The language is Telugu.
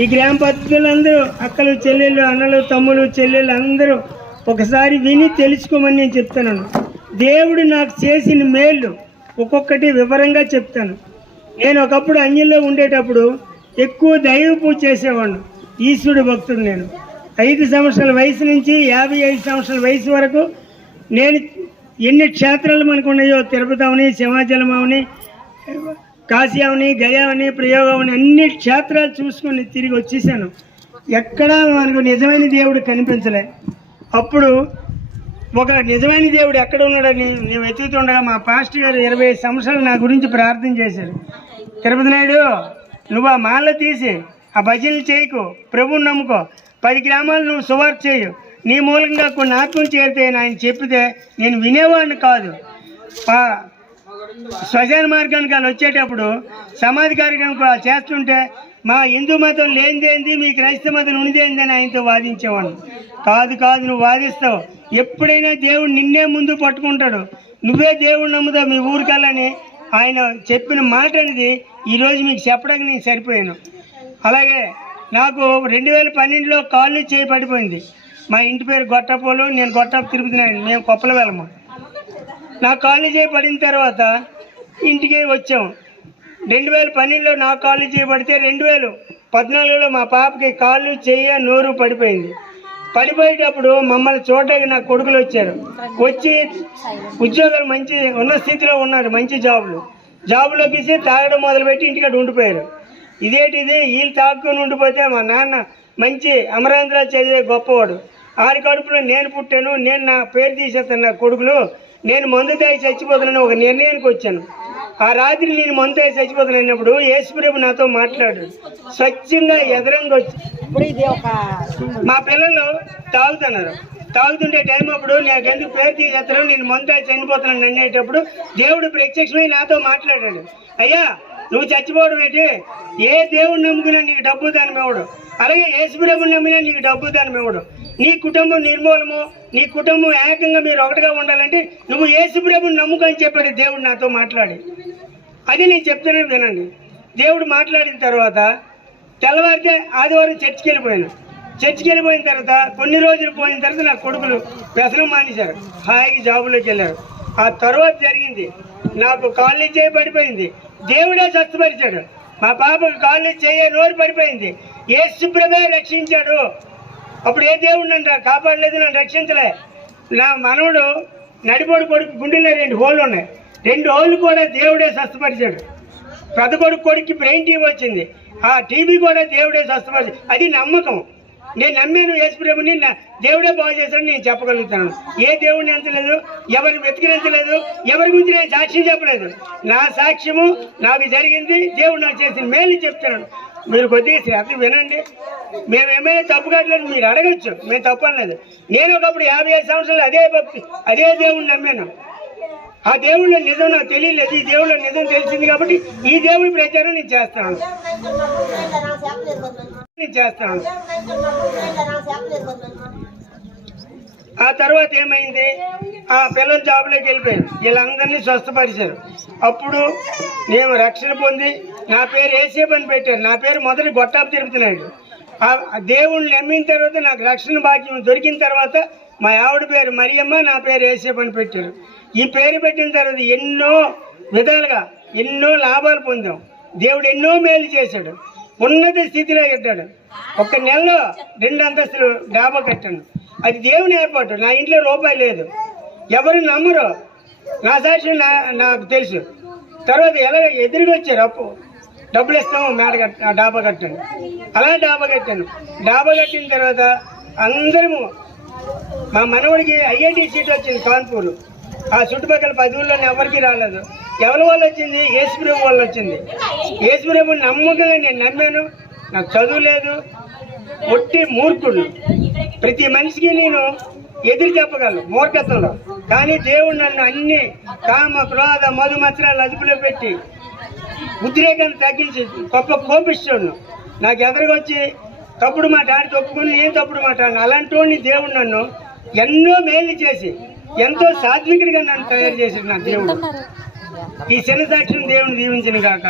ఈ గ్రామ పద్ధతులందరూ అక్కలు చెల్లెళ్ళు అన్నలు తమ్ములు చెల్లెళ్ళు అందరూ ఒకసారి విని తెలుసుకోమని నేను చెప్తున్నాను. దేవుడు నాకు చేసిన మేళ్ళు ఒక్కొక్కటి వివరంగా చెప్తాను. నేను ఒకప్పుడు అంజల్లో ఉండేటప్పుడు ఎక్కువ దైవ పూజ చేసేవాడిని. ఈశ్వరుడు భక్తుడు నేను. ఐదు సంవత్సరాల వయసు నుంచి యాభై ఐదు సంవత్సరాల వయసు వరకు నేను ఎన్ని క్షేత్రాలు మనకు ఉన్నాయో తిరుపతి అవని సింహాచలం అవని కాశీ గయావని గయా అన్ని క్షేత్రాలు చూసుకొని తిరిగి వచ్చేసాను. ఎక్కడా మనకు నిజమైన దేవుడు కనిపించలే. అప్పుడు ఒక నిజమైన దేవుడు ఎక్కడ ఉన్నాడని నేను వెతుకుతుండగా మా పాస్టర్ గారు ఇరవై సంవత్సరాలు నా గురించి ప్రార్థన చేశారు. తిరుపతి నాయుడు నువ్వు ఆ మాల తీసి ఆ భజనలు చేయకు ప్రభువుని నమ్ముకో. పది గ్రామాలు నువ్వు సువార్ చేయు. నీ మూలంగా కొన్ని ఆత్మలు చేరితే ఆయన చెప్పితే నేను వినేవాడిని కాదు. పా- శ్మశాన మార్గానికి వాళ్ళు వచ్చేటప్పుడు సమాధి కార్యక్రమం కూడా చేస్తుంటే మా హిందూ మతం లేనిదేంది మీ క్రైస్తవ మతం ఉన్నదేంది అని ఆయనతో వాదించేవాడు కాదు కాదు నువ్వు వాదిస్తావు. ఎప్పుడైనా దేవుడు నిన్నే ముందు పట్టుకుంటాడు. నువ్వే దేవుడు నమ్ముతావు మీ ఊరికెళ్ళని ఆయన చెప్పిన మాట అనేది ఈరోజు మీకు చెప్పడానికి నేను సరిపోయాను. అలాగే నాకు రెండు వేల పన్నెండులో కాళ్ళు చేయి పడిపోయింది. మా ఇంటి పేరు గొట్టపోలు నేను గొట్టపు తిరుగుతున్నాను మేము కొప్పల వెళ్ళము నా కాలేజీ పడిన తర్వాత ఇంటికి వచ్చాం. రెండు వేల పన్నెండులో నా కాలేజీ పడితే రెండు వేలు పద్నాలుగులో మా పాపకి కాళ్ళు చెయ్య నోరు పడిపోయింది. పడిపోయేటప్పుడు మమ్మల్ని చూడటానికి నా కొడుకులు వచ్చారు. వచ్చి ఉద్యోగాలు మంచి ఉన్న స్థితిలో ఉన్నారు మంచి జాబులు. జాబులోకి ఇస్తే తాగడం మొదలుపెట్టి ఇంటికాడ ఉండిపోయారు. ఇదేంటిది? వీళ్ళు తాగుకొని ఉండిపోతే మా నాన్న మంచి అమరాంధ్ర చదివే గొప్పవాడు. ఆడి కడుపులో నేను పుట్టాను నేను నా పేరు తీసేస్తాను నా కొడుకులు. నేను మందు తాగి చచ్చిపోతున్నాను ఒక నిర్ణయానికి వచ్చాను. ఆ రాత్రి నేను మందు తాగి చచ్చిపోతున్నప్పుడు యేసుప్రభు నాతో మాట్లాడు స్వచ్ఛంగా ఎదరంగా వచ్చి మా పిల్లలు తాగుతున్నారు. తాగుతుంటే టైం అప్పుడు నాకెందుకు పేరు తీసేస్తాను నేను మందు తాగి చనిపోతున్నాను అనేటప్పుడు దేవుడు ప్రత్యక్షమై నాతో మాట్లాడాడు. అయ్యా నువ్వు చచ్చిపోవడం ఏంటి? ఏ దేవుడు నమ్ముకున్నా నీకు డబ్బు దాని మేవడు అలాగే యేసుప్రభుని నమ్మినా నీకు డబ్బు దాని మేవడు నీ కుటుంబం నిర్మూలము నీ కుటుంబం ఏకంగా మీరు ఒకటిగా ఉండాలంటే నువ్వు యేసుప్రభుని నమ్ముకని అని చెప్పాడు దేవుడు నాతో మాట్లాడి. అది నేను చెప్తానే వినండి. దేవుడు మాట్లాడిన తర్వాత తెల్లవారితే ఆదివారం చర్చికి వెళ్ళిపోయాను. చర్చికి వెళ్ళిపోయిన తర్వాత కొన్ని రోజులు పోయిన తర్వాత నా కొడుకులు వ్యసనం మానేశారు. హాయిగా జాబులోకి వెళ్ళారు. ఆ తర్వాత జరిగింది. నాకు కాళ్ళు చేయి పడిపోయింది. దేవుడే స్వస్థపరిచాడు. మా పాపకు కాళ్ళు చేయ నోరు పడిపోయింది. ఏ శుభ్రమే రక్షించాడు. అప్పుడు ఏ దేవుడు నన్ను కాపాడలేదు నన్ను రక్షించలే. నా మనవడు నడిపోడు కొడుకు గుండెలో రెండు హోళ్ళు ఉన్నాయి. రెండు హోళ్ళు కూడా దేవుడే స్వస్థపరిచాడు. పెద్ద కొడుకు కొడుక్కి బ్రెయిన్ టీవీ వచ్చింది. ఆ టీవీ కూడా దేవుడే స్వస్థపరిచి అది నమ్మకం. నేను నమ్మాను యేసుప్రభుని నా దేవుడే బాగు చేశాడని నేను చెప్పగలుగుతాను. ఏ దేవుడిని ఎంచలేదు ఎవరిని వెతికినంచలేదు ఎవరి గురించి నేను సాక్ష్యం చెప్పలేదు. నా సాక్ష్యము నాకు జరిగింది దేవుడు నాకు చేసిన మేలు చెప్తున్నాను మీరు కొద్దిగా శ్రద్ధ వినండి. మేము ఏమైనా తప్పు కావట్లేదు మీరు అడగచ్చు. మేము తప్పు అనలేదు. నేను ఒకప్పుడు యాభై ఐదు సంవత్సరాలు అదే భక్తి అదే దేవుడిని నమ్మాను. ఆ దేవుళ్ళ నిజం నాకు తెలియలేదు ఈ దేవుళ్ళ నిజం తెలిసింది కాబట్టి ఈ దేవుడి ప్రచారం నేను చేస్తాను. నేను చేస్తాను. ఆ తర్వాత ఏమైంది? ఆ పిల్లల జాబ్లోకి వెళ్ళిపోయారు. వీళ్ళందరినీ స్వస్థపరిచారు. అప్పుడు మేము రక్షణ పొంది నా పేరు ఏసేపు అని పెట్టారు. నా పేరు మొదటి గొట్టాపు తిరుపతినాయుడు ఆ దేవుణ్ణి నమ్మిన తర్వాత నాకు రక్షణ భాగ్యం దొరికిన తర్వాత మా ఆవిడ పేరు మరియమ్మ నా పేరు ఏసేపు అని పెట్టారు. ఈ పేరు పెట్టిన తర్వాత ఎన్నో విధాలుగా ఎన్నో లాభాలు పొందాం. దేవుడు ఎన్నో మేలు చేశాడు. ఉన్నత స్థితిలో కట్టాడు. ఒక నెలలో రెండు అంతస్తులు డాబా కట్టాను. అది దేవుని ఏర్పాటు. నా ఇంట్లో రూపాయి లేదు. ఎవరు నమ్మరు నా సాక్షి నా నాకు తెలుసు. తర్వాత ఎలా ఎదురుగా వచ్చారు అప్పు? డబ్బులు ఇస్తాము మేడ కట్ట డాబా కట్టాను అలా డాబా కట్టాను. డాబా కట్టిన తర్వాత అందరము మా మనవడికి ఐఐటి సీట్ వచ్చింది కాన్పూర్. ఆ చుట్టుపక్కల పది ఊళ్ళో ఎవరికి రాలేదు. ఎవరి వాళ్ళు వచ్చింది? యేసుప్రభు వాళ్ళు వచ్చింది. యేసుప్రభు నమ్మకంగా నేను నమ్మాను. నాకు చదువు లేదు. ఒట్టి మూర్ఖుడు. ప్రతి మనిషికి నేను ఎదురు చెప్పగలను మూర్ఖత్వంలో. కానీ దేవుడు నన్ను అన్ని కామ క్రోధ మధు మత్సరాలు అదుపులో పెట్టి ఉద్రేకాన్ని తగ్గించి గొప్ప కోపిస్తాడు. నాకు ఎదురుకొచ్చి తప్పుడు మాట ఆడి తప్పుకుని నేను తప్పుడు మాట ఆడిన అలాంటి దేవుడు నన్ను ఎన్నో మేలు చేసి ఎంతో సాత్వికుడిగా నన్ను తయారు చేశాడు నా దేవుడు. ఈ చిన్న సాక్ష్యం దేవుని దీవించిన కాక